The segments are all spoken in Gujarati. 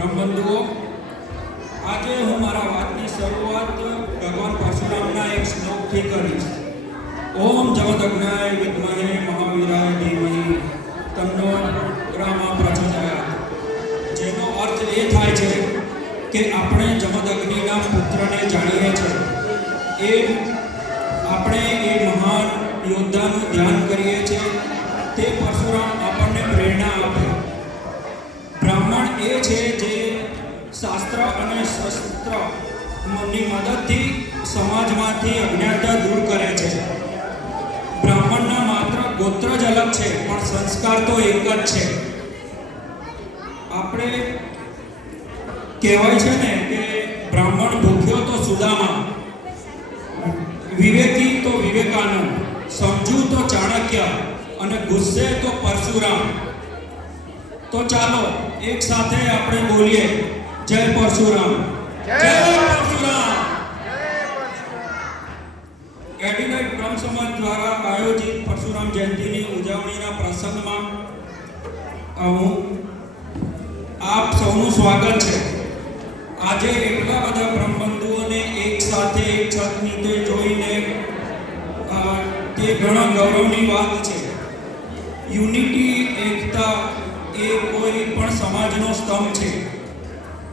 બ્રહ્મબંધુઓ, આજે હું મારા વાતની શરૂઆત ભગવાન પરશુરામના એક શ્લોકથી કરીશ. ઓમ જમદગ્નાય વિદ્મહે મહાવીરાય ધીમહિ તન્નો રામા પ્રચોદયાત. જેનો અર્થ એ થાય છે કે આપણે જમદગ્નિના પુત્રને જાણીએ છીએ, આપણે એ મહાન યોદ્ધાનું ધ્યાન કરીએ છીએ. તે પરશુરામ આપણને પ્રેરણા આપે. બ્રાહ્મણ એ છે જે શાસ્ત્ર અને શસ્ત્રની મદદથી સમાજમાંથી અજ્ઞાનતા દૂર કરે છે. બ્રાહ્મણના માત્ર ગોત્ર જ અલગ છે, પણ સંસ્કાર તો એક જ છે. આપણે કહેવાય છે ને કે બ્રાહ્મણ ભૂખ્યો તો સુદામા, વિવેકી તો વિવેકાનંદ, સમજુ તો ચાણક્ય અને ગુસ્સે તો પરશુરામ. તો ચાલો એક સાથે આપણે બોલીએ, જય પરશુરામ, જય પરશુરામ. એડિલાઇડ બ્રહ્મ સમાજ દ્વારા આયોજિત પરશુરામ જયંતિની ઉજવણીના પ્રસંગમાં આપ સૌનું સ્વાગત છે. આજે એટલા બધા બ્રહ્મબંધુઓને એક સાથે એક છત નીચે જોઈને તે ઘણા ગૌરવની વાત છે. યુનિટી, એકતા એ કોઈ પણ સમાજનો સ્તંભ છે.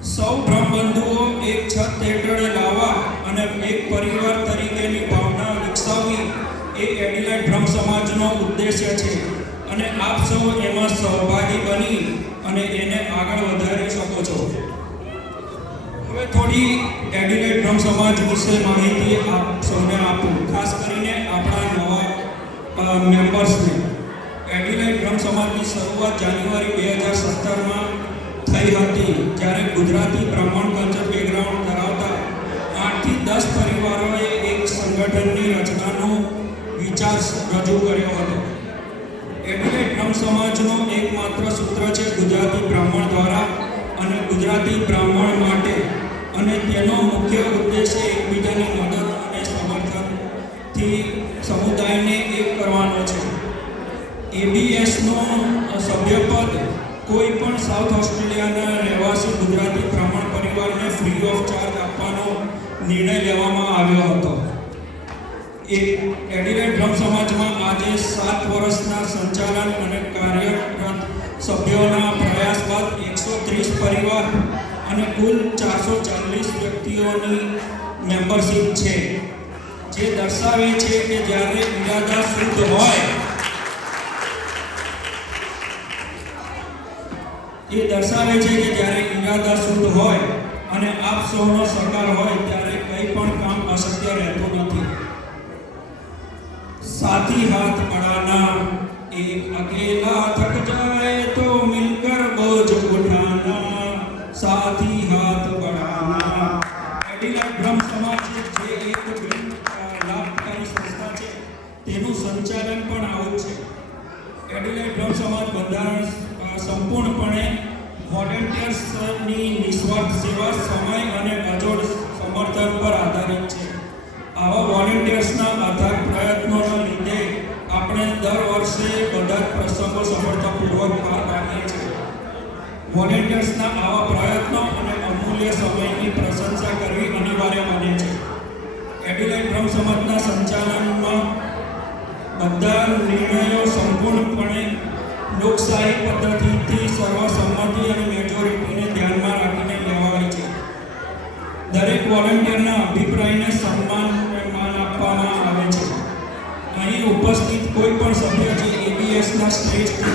સૌ બ્રહ્મબંધુઓ એક છત હેઠળ લાવવા અને એક પરિવાર તરીકેની ભાવના વિકસાવવી એ એડિલાઇડ બ્રહ્મ સમાજનો ઉદ્દેશ્ય છે, અને આપ સૌ એમાં સહભાગી બની અને એને આગળ વધારી શકો છો. હવે થોડી એડિલાઇડ બ્રહ્મ સમાજ વિશે માહિતી આપ સૌને આપું, ખાસ કરીને આપણા નવા મેમ્બર્સને. એડિલાઇડ બ્રહ્મ સમાજની શરૂઆત જાન્યુઆરી 2017માં થઈ હતી, જ્યારે ગુજરાતી બ્રાહ્મણ કલ્ચર બેકગ્રાઉન્ડ ધરાવતા 8થી 10 પરિવારોએ એક સંગઠનની રચનાનો વિચાર રજૂ કર્યો હતો. એડિલાઇડ બ્રહ્મ સમાજનો એકમાત્ર સૂત્ર છે ગુજરાતી બ્રાહ્મણ દ્વારા અને ગુજરાતી બ્રાહ્મણ માટે, અને તેનો મુખ્ય ઉદ્દેશ્ય એકબીજાની મદદ અને સમર્થનથી સમુદાયને એક કરવાનો છે. એબીએસનું સભ્યપદ કોઈ પણ સાઉથ ઓસ્ટ્રેલિયાના રહેવાસી ગુજરાતી બ્રાહ્મણ પરિવારને ફ્રી ઓફ ચાર્જ આપવાનો નિર્ણય લેવામાં આવ્યો હતો. એડિલાઇડ બ્રહ્મ સમાજમાં આજે 7 વર્ષના સંચાલન અને કાર્યરત સભ્યોના પ્રયાસ બાદ 130 પરિવાર અને કુલ 440 વ્યક્તિઓની મેમ્બરશિપ છે, જે દર્શાવે છે કે જ્યારે ઈરાદા શુદ્ધ હોય અને આપ સૌનો સહકાર હોય ત્યારે કંઈ પણ કામ અશક્ય રહેતું નથી. साथी हाथ बढ़ाना, एक अकेला थक जाए तो मिलकर बोझ उठाना, साथी हाथ बढ़ाना. एडिलाइड બ્રહ્મ સમાજ જે એક લાભકારી સંસ્થા છે, તેનું સંચાલન પણ આવું છે. એડિલાઇડ બ્રહ્મ સમાજ બંધારણ સંપૂર્ણપણે વોલેન્ટિયર્સની નિસ્વાર્થ સેવા, સમય અને અજોડ સમર્થન પર આધારિત છે. આવા વોલેન્ટિયર્સના અથાગ પ્રયત્નોના લીધે આપણે દર વર્ષે બધા જ પ્રસંગો સફળતાપૂર્વક પાર પાડીએ છીએ. વોલેન્ટિયર્સના આવા પ્રયત્નો અને અમૂલ્ય સમયની પ્રશંસા કરવી અનિવાર્ય બને છે. એડિલાઇડ બ્રહ્મ સમાજના સંચાલનમાં બધા નિર્ણયો સંપૂર્ણપણે લોકશાહી પદ્ધતિથી સર્વસંમતિ અને મેજોરિટીને ધ્યાનમાં રાખીને લેવાય છે. દરેક વોલેન્ટિયરના અભિપ્રાયને સન્માન આપવામાં આવે છે. અહીં ઉપસ્થિત કોઈ પણ સભ્ય જે એબીએસના શ્રેષ્ઠ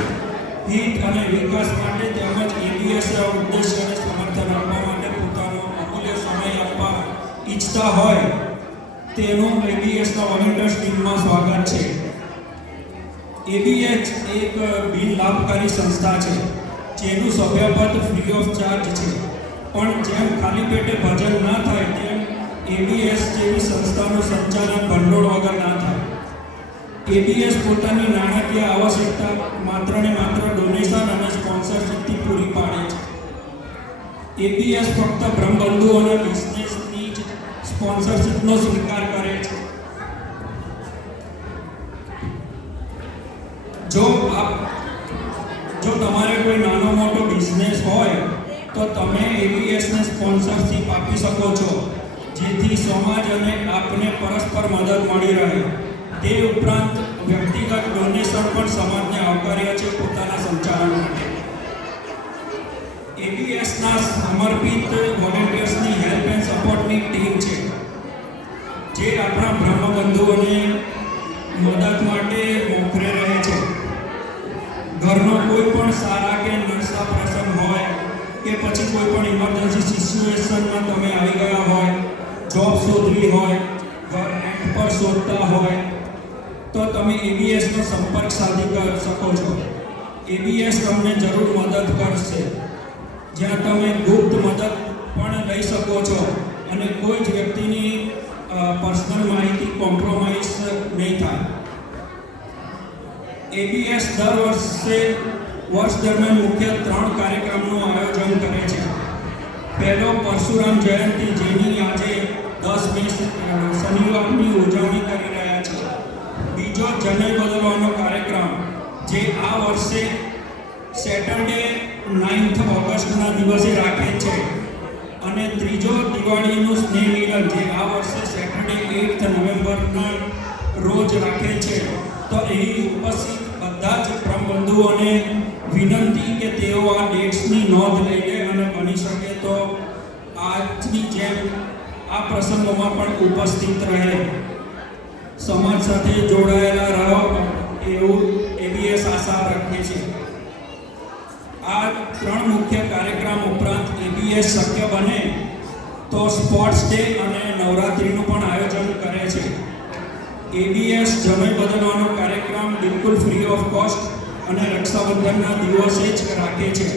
હિત અને વિકાસ માટે તેમજ એબીએસના ઉદ્દેશ્યને સમર્થન આપવા માટે પોતાનો અમૂલ્ય સમય આપવા ઈચ્છતા હોય તેનું એબીએસના વોલેન્ટિયર્સ ટીમમાં સ્વાગત છે. એબીએસ એક બિન લાભકારી સંસ્થા છે, જેનું સભ્યપદ ફ્રી ઓફ ચાર્જ છે. પણ જેમ ખાલી પેટે ભજન ના થાય, તેમ એબીએસ જેવી સંસ્થાનું સંચાલન ભંડોળ વગર ના થાય. એબીએસ પોતાની નાણાકીય આવશ્યકતા માત્ર ને માત્ર ડોનેશન અને સ્પોન્સરશિપથી પૂરી પાડે છે. એબીએસ ફક્ત બ્રહ્મબંધુઓના બિઝનેસની જ સ્પોન્સરશિપનો સ્વીકાર કરે છે. જો તમારે કોઈ નાનો મોટો બિઝનેસ હોય તો તમે એબીએસને સ્પોન્સરશિપ આપી શકો છો, જેથી સમાજ અને આપને પરસ્પર મદદ મળી રહે. તે ઉપરાંત વ્યક્તિગત ડોનેશન પણ સમાજને આવકાર્ય છે પોતાના સંચાલન માટે. એબીએસના સમર્પિત વોલેન્ટિયર્સની હેલ્પ એન્ડ સપોર્ટની ટીમ છે, જે આપણા બ્રહ્મબંધુઓને મદદ માટે મોખરે રહે છે. ઘરનો કોઈ પણ સારા કે નરસા પ્રસંગ હોય કે પછી કોઈ પણ ઇમરજન્સી સિચ્યુએશનમાં તમે આવી ગયા હોય, જોબ શોધવી હોય, ઘર રેન્ટ પર શોધતા હોય, તો તમે એબીએસનો સંપર્ક સાધી શકો છો. એબીએસ તમને જરૂર મદદ કરશે, જ્યાં તમે ગુપ્ત મદદ પણ લઈ શકો છો અને કોઈ જ વ્યક્તિની પર્સનલ માહિતી કોમ્પ્રોમાઇઝ નહીં થાય. એબીએસ દર વર્ષ દરમિયાન મુખ્ય 3 કાર્યક્રમનું આયોજન કરે છે. પહેલો પરશુરામ જયંતિ, જેની આજે 10 મે શનિવારની ઉજવણી કરી રહ્યા છે. બીજો જનય બદલવાનો કાર્યક્રમ, જે આ વર્ષે સેટરડે 9th ઓગસ્ટના દિવસે રાખે છે. અને ત્રીજો દિવાળીનું સ્નેહ મિલન, જે આ વર્ષે સેટરડે 8th નવેમ્બરના રોજ રાખે છે. તો અહીં ઉપસ્થિત બધા જ બ્રહ્મબંધુઓને વિનંતી કે તેઓ આ ડેટ્સની નોંધ લઈ લે અને બની શકે તો આજની જેમ આ પ્રસંગોમાં પણ ઉપસ્થિત રહે, સમાજ સાથે જોડાયેલા રહો, એવું એબીએસ આશા રાખે છે. આ 3 મુખ્ય કાર્યક્રમ ઉપરાંત એબીએસ શક્ય બને તો સ્પોર્ટ્સ ડે અને નવરાત્રિનું પણ આયોજન કરે છે. એબીએસ જનય બદલવાનો કાર્યક્રમ બિલકુલ ફ્રી ઓફ કોસ્ટ અને રક્ષાબંધનના દિવસે જ રાખે છે.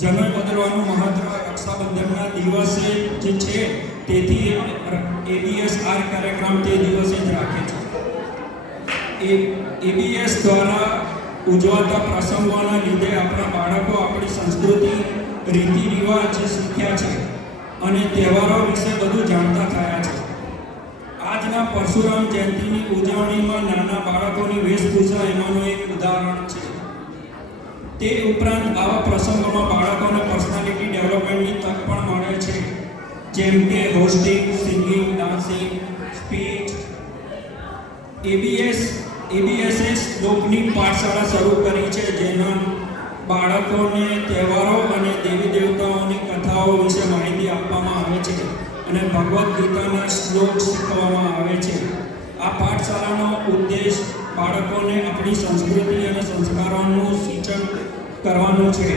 જનય બદલવાનું મહત્વ રક્ષાબંધનના દિવસે જે છે, તેથી એબીએસ આ કાર્યક્રમ તે દિવસે જ રાખે છે. એબીએસ દ્વારા ઉજવાતા પ્રસંગોના લીધે આપણા બાળકો આપણી સંસ્કૃતિ, રીતિ રિવાજ શીખ્યા છે અને તહેવારો વિશે બધું જાણતા થયા છે. આજના પરશુરામ જયંતિની ઉજવણીમાં નાના બાળકોની વેશભૂષા એમાંનું એક ઉદાહરણ છે. તે ઉપરાંત આવા પ્રસંગોમાં બાળકોને પર્સનાલિટી ડેવલપમેન્ટની તક પણ મળે છે, જેમ કે હોસ્ટિંગ, સિંગિંગ, ડાન્સિંગ, સ્પીચ. એબીએસએસ લોકની પાઠશાળા શરૂ કરી છે, જેના બાળકોને તહેવારો અને દેવી દેવતાઓની કથાઓ વિશે માહિતી આપવામાં આવે છે અને ભગવદ્ ગીતાના શ્લોક શીખવવામાં આવે છે. આ પાઠશાળાનો ઉદ્દેશ બાળકોને આપણી સંસ્કૃતિ અને સંસ્કારોનું સિંચન કરવાનું છે,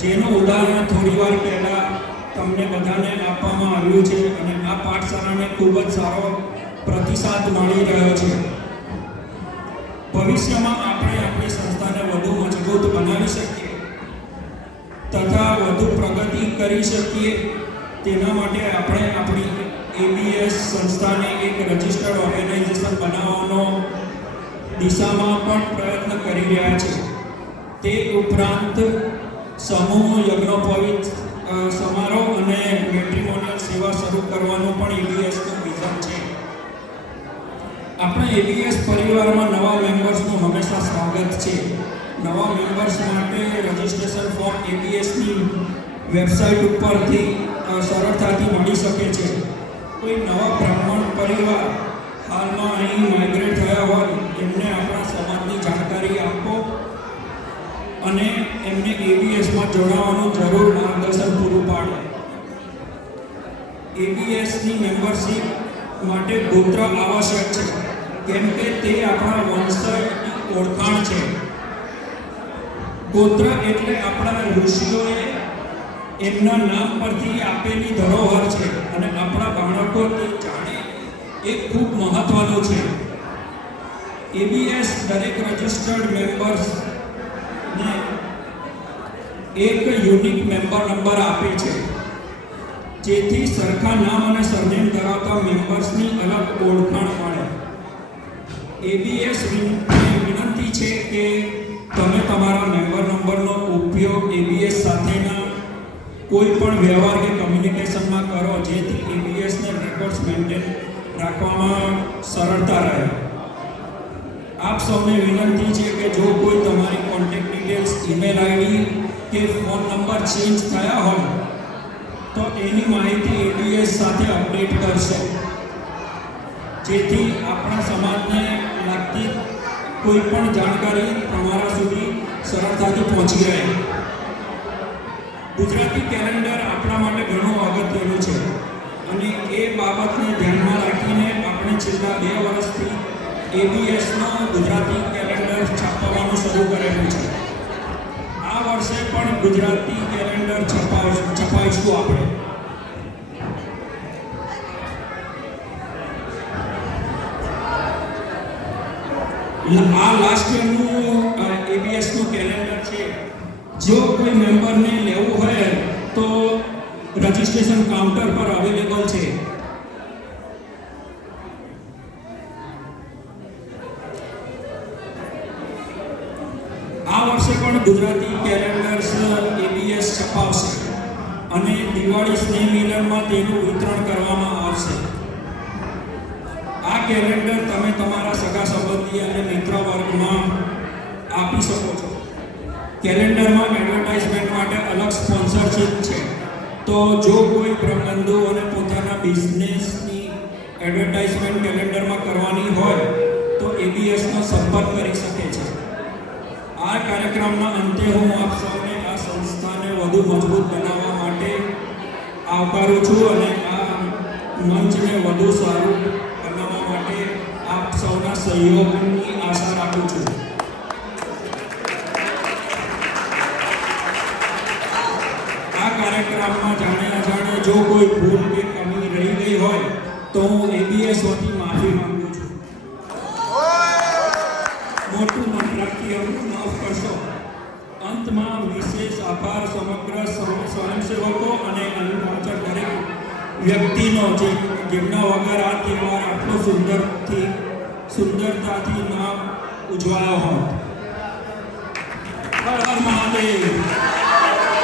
જેનું ઉદાહરણ થોડીવાર પહેલાં તમને બધાને આપવામાં આવ્યું છે અને આ પાઠશાળાને ખૂબ જ સારો પ્રતિસાદ મળી રહ્યો છે. ભવિષ્યમાં આપણે આપણી સંસ્થાને વધુ મજબૂત બનાવી શકીએ તથા વધુ પ્રગતિ કરી શકીએ, તેના માટે આપણે આપણી એબીએસ સંસ્થાને એક રજિસ્ટર્ડ ઓર્ગેનાઇઝેશન બનાવવાનો દિશામાં પણ પ્રયત્ન કરી રહ્યા છે. તે ઉપરાંત સમૂહ યજ્ઞોપવિત સમારોહ અને મેટ્રિમોનિયલ સેવા શરૂ કરવાનું પણ એબીએસનું વિઝન છે. આપણા એબીએસ પરિવારમાં નવા મેમ્બર્સનું હંમેશા સ્વાગત છે. નવા મેમ્બર્સ માટે રજિસ્ટ્રેશન ફોર્મ એબીએસની વેબસાઇટ ઉપરથી સરળતાથી મળી શકે છે. કોઈ નવા બ્રાહ્મણ પરિવાર હાલમાં અહીં માઇગ્રેટ થયા હોય, એમને આપણા સમાજની જાણકારી આપો અને એમને એબીએસમાં જોડાવાનું જરૂર માર્ગદર્શન પૂરું પાડો. એબીએસની મેમ્બરશિપ માટે ગોત્ર આવશ્યક છે, કેમ કે તે આપણા વંશની ઓળખાણ છે. ગોત્ર એટલે આપણા ઋષિઓએ એમના નામ પરથી આપેલી ધરોહર છે અને આપણા બાળકો તે જાણે એ ખૂબ મહત્વનું છે. એબીએસ દરેક રજિસ્ટર્ડ મેમ્બર્સને એક યુનિક મેમ્બર નંબર આપે છે, જેથી સરખા નામ અને સરનેમ ધરાવતા મેમ્બર્સની અલગ ઓળખાણ મળે. એબીએસ વિનંતી છે કે તમે તમારા મેમ્બર નંબરનો ઉપયોગ એબીએસ સાથેના કોઈ પણ વ્યવહાર કે કમ્યુનિકેશનમાં કરો, જેથી એબીએસને રેકોર્ડ્સ મેન્ટેન રાખવામાં સરળતા રહે. આપ સૌને વિનંતી છે કે જો કોઈ તમારી કોન્ટેક્ટ ડિટેલ્સ, ઈમેલ આઈડી કે ફોન નંબર ચેન્જ થયા હોય તો એની માહિતી એબીએસ સાથે અપડેટ કરશે, જેથી આપણા સમાજને લાગતી કોઈ પણ જાણકારી તમારા સુધી સરળતાથી પહોંચી રહે. ગુજરાતી કેલેન્ડર આપણા માટે ઘણું અગત્યનું છે અને એ બાબતને ધ્યાનમાં રાખીને આપણે છેલ્લા 2 વર્ષથી એબીએસનો ગુજરાતી કેલેન્ડર છાપવાનું શરૂ કરેલું છે. આ વર્ષે પણ ગુજરાતી કેલેન્ડર છપાવીશું આપણે. આ લાસ્ટ યરનું એબીએસનું કેલેન્ડર છે. જો કોઈ મેમ્બરને લેવું હોય તો રજિસ્ટ્રેશન કાઉન્ટર પર અવેલેબલ છે. આ વર્ષે પણ ગુજરાતી કેલેન્ડર્સ એબીએસ છપાવશે અને દિવાળી સ્નેહ મિલનમાં તેનું વિતરણ કરવામાં આવશે. આ કેલેન્ડર તમે તમારા સગા સંબંધી અને મિત્ર વર્ગમાં આપી શકો છો. કેલેન્ડરમાં એડવર્ટાઇઝમેન્ટ માટે અલગ સ્પોન્સરશિપ છે, તો જો કોઈ બ્રહ્મબંધુઓને પોતાના બિઝનેસની એડવર્ટાઇઝમેન્ટ કેલેન્ડરમાં કરવાની હોય તો એબીએસનો સંપર્ક કરી શકે છે. આ કાર્યક્રમના અંતે હું આપ સૌને આ સંસ્થાને વધુ મજબૂત બનાવવા માટે આવકારું છું અને આ મંચને વધુ સારું બનાવવા માટે આપ સૌના સહયોગની આશા રાખું છું. આ કાર્યક્રમમાં જાણે અજાણે જો કોઈ ભૂલ કે કમી રહી ગઈ હોય તો હું એબીએસ વતી માફી માંગુ છું. મોટું મન રાખી અમને માફ કરશો. અંતમાં વિશેષ આભાર સમગ્ર સ્વયંસેવકો અને અનુવાચક દરેક વ્યક્તિનો જેમના વગર આ તહેવાર આટલો સુંદરતાથી ના ઉજવાયો હોત. હર હર મહાદેવ.